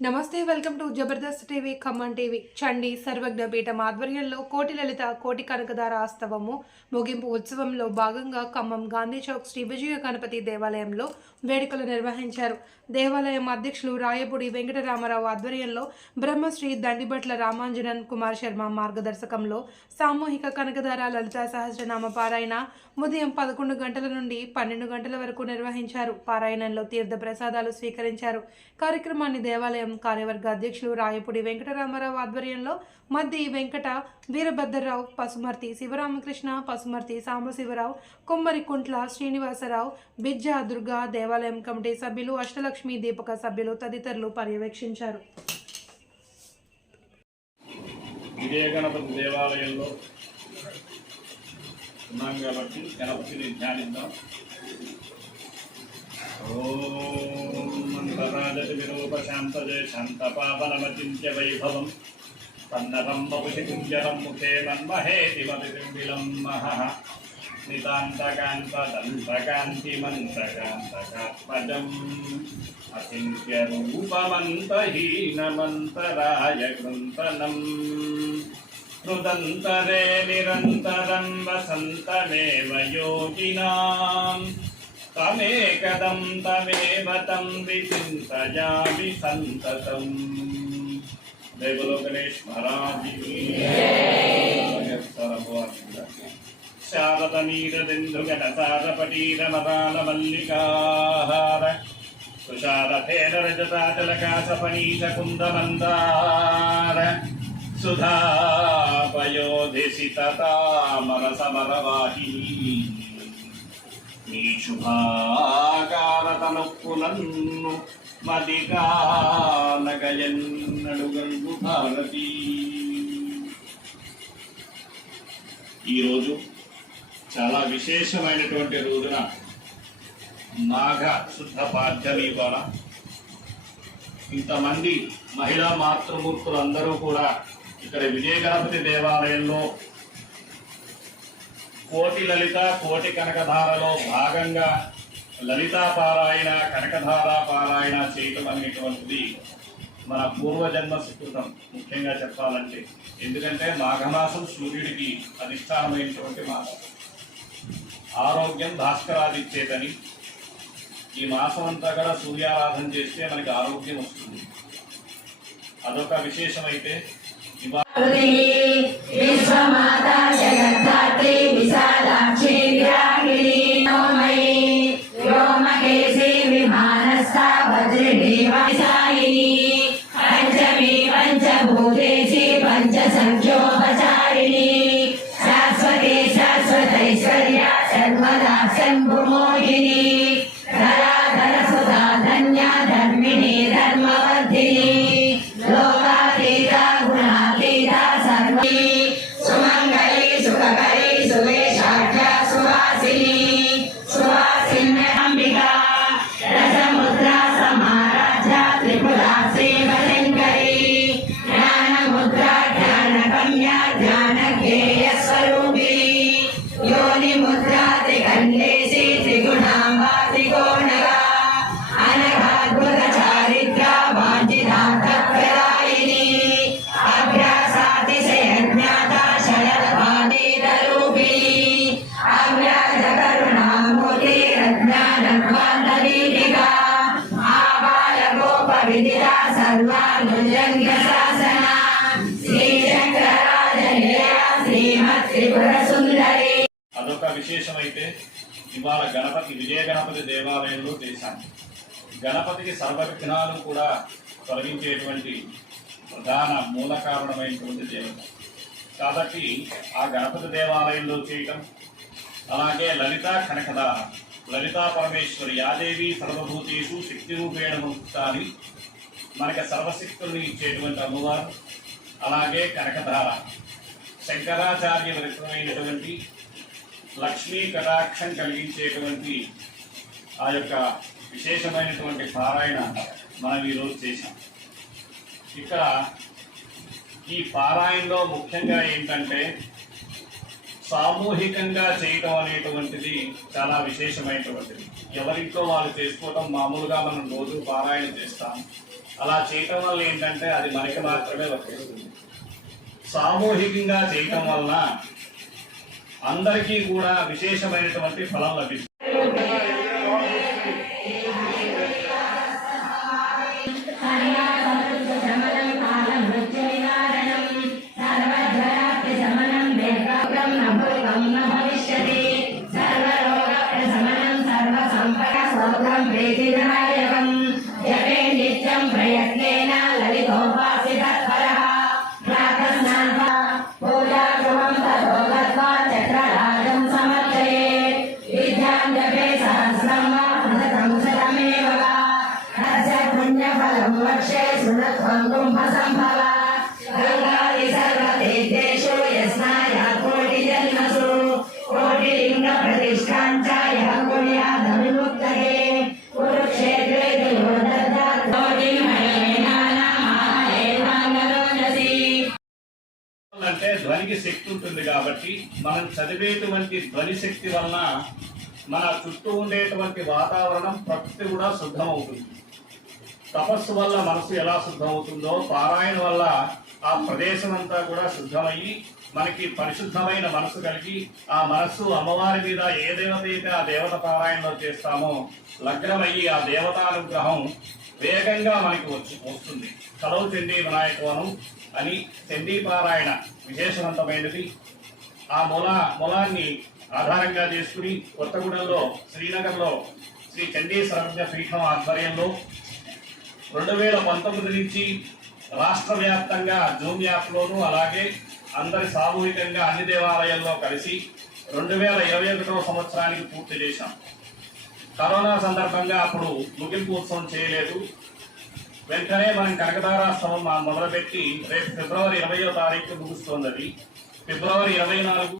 నమస్తే welcome to Jabardasth TV Khammam TV. Chandi Sarvagna Peetham ఆధ్వర్యంలో కోటి లలిత కోటి కనకదార ఆస్తవము ముగింపు ఉత్సవంలో భాగంగా ఖమ్మం గాంధీ చౌక్ శ్రీ విజయ గణపతి దేవాలయంలో వేడుకలు నిర్వహించారు. దేవాలయం అధ్యక్షులు రాయపూడి వెంకటరామారావు ఆధ్వర్యంలో బ్రహ్మశ్రీ దండిబట్ల రామాంజనన్ కుమార్ శర్మ మార్గదర్శకంలో సామూహిక కనకదార లలిత సహస్రనామ పారాయణ ఉదయం పదకొండు గంటల నుండి పన్నెండు గంటల వరకు నిర్వహించారు. పారాయణంలో తీర్థ ప్రసాదాలు స్వీకరించారు. కార్యక్రమాన్ని దేవాలయం కార్యవర్గ అధ్యక్షులు రాయపూడి వెంకటరామారావు ఆధ్వర్యంలో మద్ది వెంకట వీరభద్రరావు పసుమర్తి శివరామకృష్ణ పసుమర్తి సాంబశివరావు కొమ్మరి కుంట్ల శ్రీనివాసరావు బిజ్జా దుర్గా దేవాలయం కమిటీ సభ్యులు అష్టలక్ష్మి దీపక సభ్యులు తదితరులు పర్యవేక్షించారు. విజయ గణపతి దేవాలయంలో ఉన్నాం కాబట్టి గణపతిని ధ్యానిద్దాం. ఓం మంత్రరాజతి విరూపశాంతజే శాంతపావనమచింత్య వైభవం. పన్నరం వపుషి ముఖే మన్మహేతి మతిబింబిలం మహః నితాంతకాంతదంతకాంతిమంతకాంతకాత్మజం. అచింత్య రూపమంతహీనమంతరాయ కృంతనం హృదంతరే నిరంతరం వసంతమేవ యోగినాం తమేకదం తమేవ తం విచింతయామి సంతతం దేవలో గణేష్ మహారాజ్ శారదనీరదిందుగణసారపటీరమరాళమల్లికాహార తుషారథేన రజతాచలకాశపనీశకుందమందార సుధాపయోధిసితామరసమరవాహిని నీ శుభాకారతనొప్పు నన్ను మదిగానగయన్నడు భారతి. ఈరోజు చాలా విశేషమైనటువంటి రోజున మాఘ శుద్ధ పాఠ్యం ఇవాళ. ఇంతమంది మహిళా మాతృమూర్తులు అందరూ కూడా ఇక్కడ విజయ గణపతి దేవాలయంలో కోటి లలిత కోటి కనకధారలో భాగంగా లలితా పారాయణ కనకధార పారాయణ చేయటం అనేటువంటిది మన పూర్వజన్మ సుకృతం ముఖ్యంగా చెప్పాలంటే. ఎందుకంటే మాఘమాసం సూర్యుడికి అధిష్టానమైనటువంటి మాసం. ఆరోగ్యం భాస్కరాదిచ్చేదని ఈ మాసం అంతా కూడా సూర్యారాధన చేస్తే మనకి ఆరోగ్యం వస్తుంది. అదొక విశేషమైతే. ఇవాళ శాశ్వతైశ్వర్య సర్వదా శంభుమోహిని ధరాధర సుధా ధన్య ధర్మిణి ధర్మవర్ధిని. లోకాతీత గుణాతీత సర్వీ. సుమంగళి సుఖకరి సువేషాఢ్య సువాసిని. సువాసిన్యంబిక రసముద్రా సమారాధ్య త్రిపురా శ్రీవశంకరి జ్ఞానముద్రా జ్ఞానకన్య జ్ఞానజ్ఞేయ శాసన అదొక విశేషమైతే ఇవాళ గణపతి విజయ గణపతి దేవాలయంలో చేశాను గణపతికి సర్వవిఘ్నాలు కూడా తొలగించేటువంటి ప్రధాన మూల కారణమైనటువంటి దేవత. కాబట్టి ఆ గణపతి దేవాలయంలో చేయటం అలాగే లలిత కనకదార లలితా పరమేశ్వరి యాదేవి సర్వభూతేషు శక్తి రూపేణ ముక్తాని మనకి సర్వశక్తుల్ని ఇచ్చేటువంటి అమ్మవారు అలాగే కనకధార శంకరాచార్య విరచితమైనటువంటి లక్ష్మీ కటాక్షం కలిగించేటువంటి ఆ యొక్క విశేషమైనటువంటి పారాయణ మనం ఈరోజు చేశాం. ఇక్కడ ఈ పారాయణలో ముఖ్యంగా ఏంటంటే సామూహికంగా చేయటం అనేటువంటిది చాలా విశేషమైనటువంటిది. ఎవరింట్లో వాళ్ళు చేసుకోవటం మామూలుగా మనం రోజు పారాయణ చేస్తాం. అలా చేయటం వల్ల ఏంటంటే అది మనకి మాత్రమే వర్తిస్తుంది. సామూహికంగా చేయటం వలన అందరికీ కూడా విశేషమైనటువంటి ఫలం లభిస్తుంది. ధ్వనికి శక్తి ఉంటుంది కాబట్టి మనం చదివేటువంటి ధ్వని శక్తి వలన మన చుట్టూ ఉండేటువంటి వాతావరణం ప్రకృతి కూడా శుద్ధమవుతుంది. తపస్సు వల్ల మనసు ఎలా శుద్ధమవుతుందో పారాయణ వల్ల ఆ ప్రదేశం అంతా కూడా శుద్ధమయ్యి మనకి పరిశుద్ధమైన మనసు కలిగి ఆ మనస్సు అమ్మవారి మీద ఏ దేవత అయితే ఆ దేవత పారాయణలో చేస్తామో లగ్నమయ్యి ఆ దేవతానుగ్రహం వేగంగా మనకి వచ్చి వస్తుంది. కలవు చండీ వినాయకవనం అని చండీ పారాయణ విశేషవంతమైనది. ఆ మూల మూలాన్ని ఆధారంగా చేసుకుని కొత్తగూడెంలో శ్రీనగర్లో శ్రీ చండీ సర్వజ్ఞ పీఠం ఆధ్వర్యంలో రెండు వేల పంతొమ్మిది నుంచి రాష్ట్ర వ్యాప్తంగా జూమ్ యాప్లోను అలాగే అందరి సామూహికంగా అన్ని దేవాలయాల్లో కలిసి రెండు వేల ఇరవై ఒకటవ సంవత్సరానికి పూర్తి చేశాం. కరోనా సందర్భంగా అప్పుడు ముగింపు ఉత్సవం చేయలేదు. వెంటనే మనం కనకదారాశ్రమం మొదలుపెట్టి రేపు ఫిబ్రవరి ఇరవయో తారీఖు ముగుస్తోంది ఫిబ్రవరి ఇరవై నాలుగు